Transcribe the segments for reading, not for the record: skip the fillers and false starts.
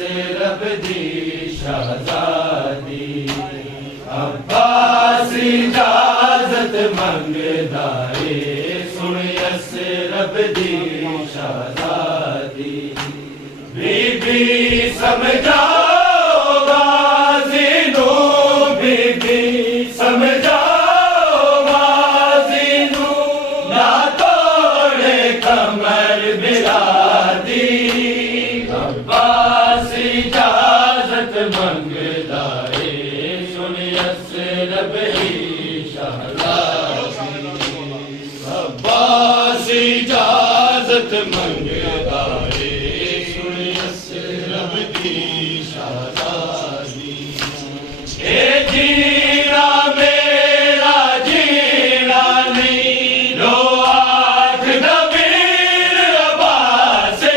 रब दी शहजादी अब्बास इजाजत मंगदा है सुन रब दी शहजादी बीबी समझाओ गाज़ी नू बीबी समझाओ गाज़ी नू ना तोड़े कमर बिलादी अब्बास इजाजत मंगदा है सुन रब दी शहजादी अब्बास इजाजत मंगदा है सुन रब दी शहजादी ए जीना मेरा जीना नहीं रो आठ दबीर अब्बासे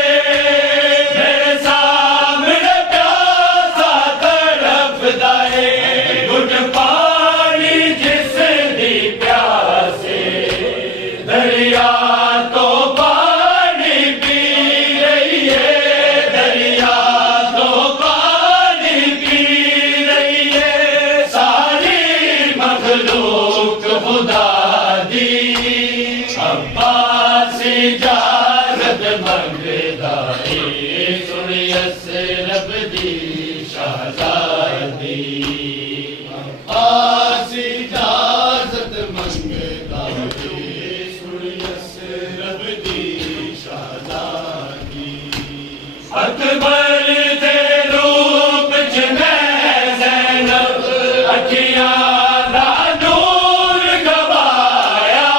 मेरे सामने प्यासा तड़पदा है घुट पानी जिस दी प्यासे दरिया तो पानी पी रही है दरिया तो पानी पी रही है सारी मखलूक खुदा दी अब्बास इजाजत मंगदा है सुन रब दी शहजादी अब्बास इजाजत मंगदा है सुन रब दी शहजादी अकबर दे रूप च मैं ज़ैनब अखियां दा नूर गवाया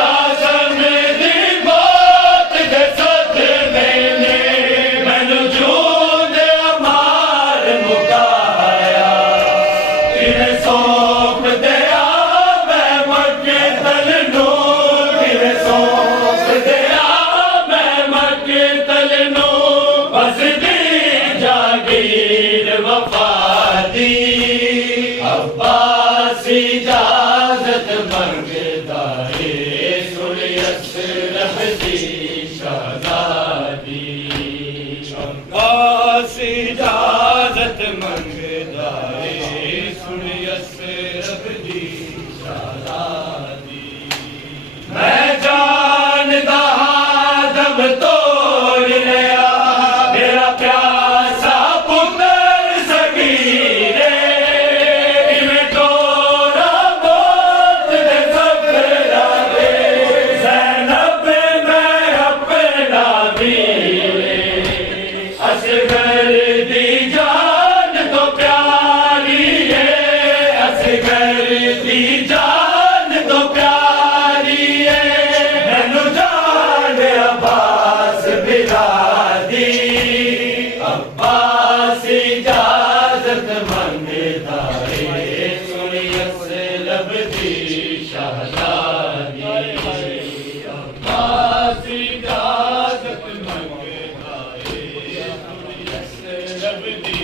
काज़म दी मौत दे सदमे ने मैनू जूद अमार मुकाया तेरे सौंप दिया मैं मक्के तल नू तेरे सौंप दिया मैं मक्के तल नू बस दी जागीर वफा दी अब्बास इजाजत मंगदा है सुन रब दी शहजादी अब्बास इजाजत मंगदा है सुन रब दी शहजादी मैं जानदा दम तोड़ लिया मेरा प्यासा पुत्र सगीरे इवें तोड़ा मौत दे सफरा दे ज़ैनब मैं अपना वीरे असगर दी जान तो प्यारी है असगर दी जान तो प्यारी है मैनू जान अब्बास बिलादी अब्बास इजाजत मंगदा है सुन रब दी शहजादी अब्बास इजाजत मंगदा है सुन रब दी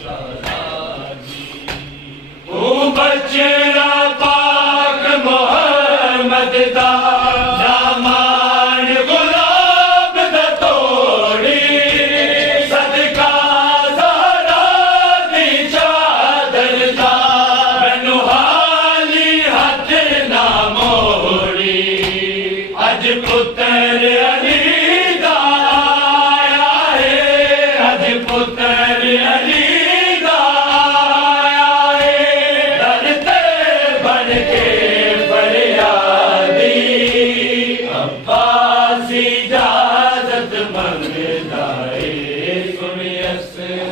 शहजादी ओ बचड़ा पाक मोहम्मद दा दामन गुलाब दा तोड़ी सदका ज़हरा दी चादर दा मैनू हाली हथ ना मोड़ी अज पुत्र अली दा आया है अज पुत्र अली दा आया है डरते बन के फरियादी अब्बास इजाजत मंगदा है सुन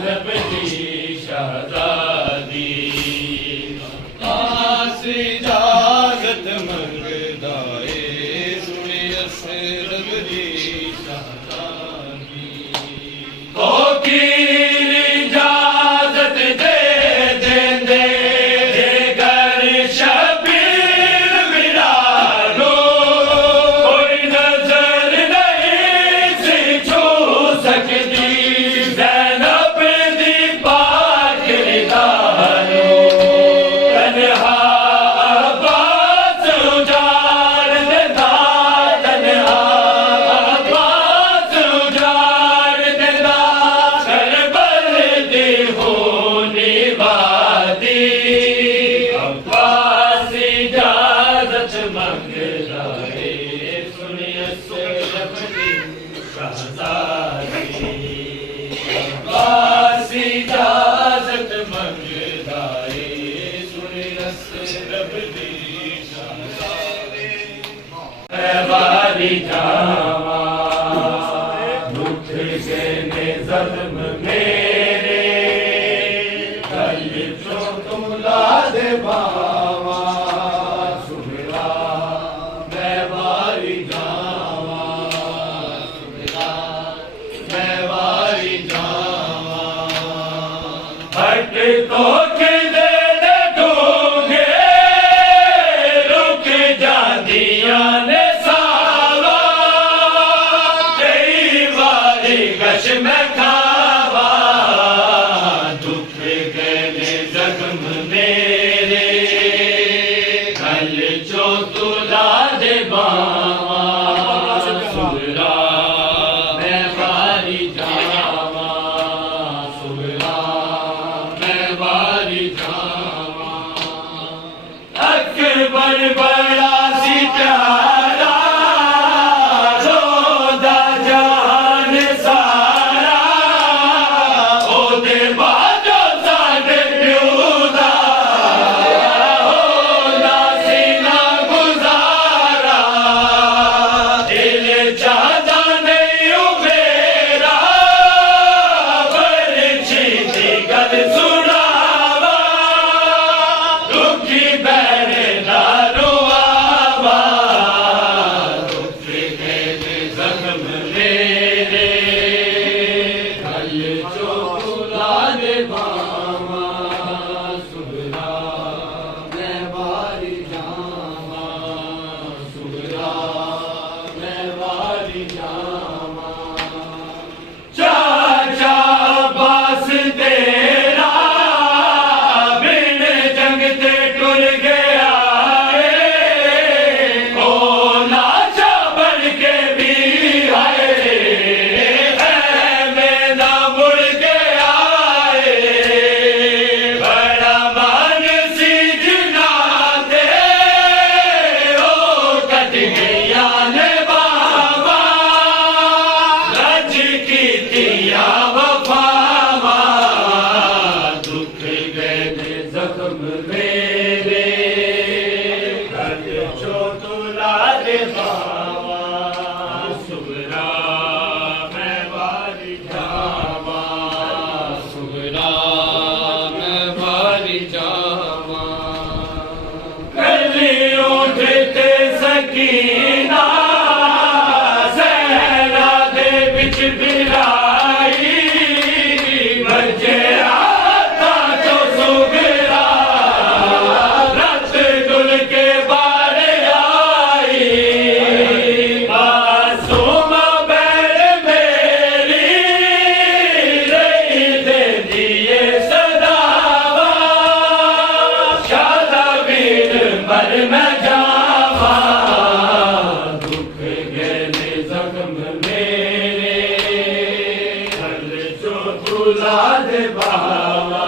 रब दी शहजादी अब्बास इजाजत मंगदा है सुन रब दी शहजादी ओ कीर इजाजत दे देंदे जेकर शबीर विरानो कोई नजर नहीं सी छू सकती ज़ैनब दी पाक ਜਾਵਾਂ ਦੁੱਖ ਕੇ ਨੇ ਜ਼ਲਮ ਮੇਰੇ ਕੱਲ ਚੋਂ ਤੁਮ ਲਾ ਦੇ ਬਾਵਾ ਸੁਮਿਰਾ ਮੈਂ ਵਾਰੀ ਜਾਵਾਂ ਸੁਮਿਰਾ ਮੈਂ ਵਾਰੀ ਜਾਵਾਂ ਹਟ ਤੋਂ ਕਿਦੇ ਦੇ ਡੋਂਗੇ ਰੁਕ ਜਾਂਦੀਆਂ ਨੇ ਸਾਵਾ ਕਈ ਵਾਰੀ ਗਸ਼ ਮੈਂ ਖਾਵਾ ਦੁੱਖ ਗਏ ਨੇ ਜ਼ਖਮ ਮੇਰੇ ਕੱਲ ਚੋ ਤੁਲਾ ਦੇ ਬਾਵਾ ਸੁਰਾ ਮੈਂ ਵਾਰੀ ਜਾਵਾਂ ਸੁਰਾ ਮੈਂ ਵਾਰੀ ਜਾਵਾਂ ਅਕਬਰ ਬੜਾ ਸੀ ਪਿਆਰਾ ਰੋਦਾ ਜਹਾਨ ਸਾਰਾ ਉਹਦੇ ਬਾਝੋਂ ਸਾਡੇ ਪਿਓ ਦਾ ਹੋਣਾ ਸੀ ਨਾ ਗੁਜ਼ਾਰਾ ਦਿਲ ਚਾਹਦਾ ਨਹੀਂ ਉਹ ਮੇਰਾ ਬਰਛੀ ਦੀ ਗੱਲ ਸੁਣਾਵਾ ਦੁਖੀ ਬੈਰੇ ਨਾ ਰੋਆਵਾ ਦੁੱਖ ਕੇ ਨੇ ਜ਼ਖਮ ਮੇਰੇ ਕੱਲ ਚੋ ਤੁਲਾ ਦੇ ਬਾਵਾ ਸੁਬਰਾ ਮੈਂ ਵਾਰੀ ਜਾਵਾਂ ਸੁਬਰਾ ਮੈਂ ਵਾਰੀ ਜਾਵਾਂ ਚਾਚਾ ਬਾਸ ਤੇਰਾ ਬਿਨ ਜੰਗ ਤੇ ਟੁਰ ਗਿਆ ਏ ਉਹ ਲਾਸ਼ਾ ਬਣ ਕੇ ਵੀ ਆਏ ਐਵੇਂ ਨਾ ਮੁੜ ਕੇ ਆਏ ਬੜਾ ਮਨ ਸੀ ਜਿਨਾ ਤੇ ਉਹ ਕੱਟ ਗਈਆਂ ਨੇ ਬਾਵਾ ਰੱਜ ਕੀਤੀਆਂ ਵਫਾਵਾਂ ਦੁੱਖ ਗਏ ਨੇ ਜ਼ਖਮ ਮੇਰੇ ਕੱਲ ਚੋ ਤੁਲਾ ਦੇ ਬਾਵਾ ਸੁਬਰਾ ਮੈਂ ਵਾਰੀ ਜਾਵਾਂ ਸੁਬਰਾ ਮੈਂ ਵਾਰੀ ਜਾਵਾਂ ਕੱਲੀ ਊਠ ਤੇ ਸਕੀਨਾ ਜ਼ਹਿਰਾ ਦੇ ਵਿੱਚ ਬਿਲਾਈ ਵਜੇ ਰਾਤਾਂ ਚੋਂ ਸੁਗਰਾ ਰਤ ਗੁਲ ਕੇ ਬਾੜ ਆਈ ਮਾਸੂਮ ਬੈਰ ਮੇਰੀ ਰਹੀ ਦੇ ਦੀਏ ਸਦਾਵਾ ਸ਼ਾਦਾ ਵੀਰ ਮਰ ਮੈਂ ਜਾਵਾਂ ਦੁੱਖ ਗਏ ਨੇ ਜ਼ਖਮ ਮੇਰੇ ਕੱਲ ਚੋ ਤੁਲਾ ਦੇ ਬਾਵਾ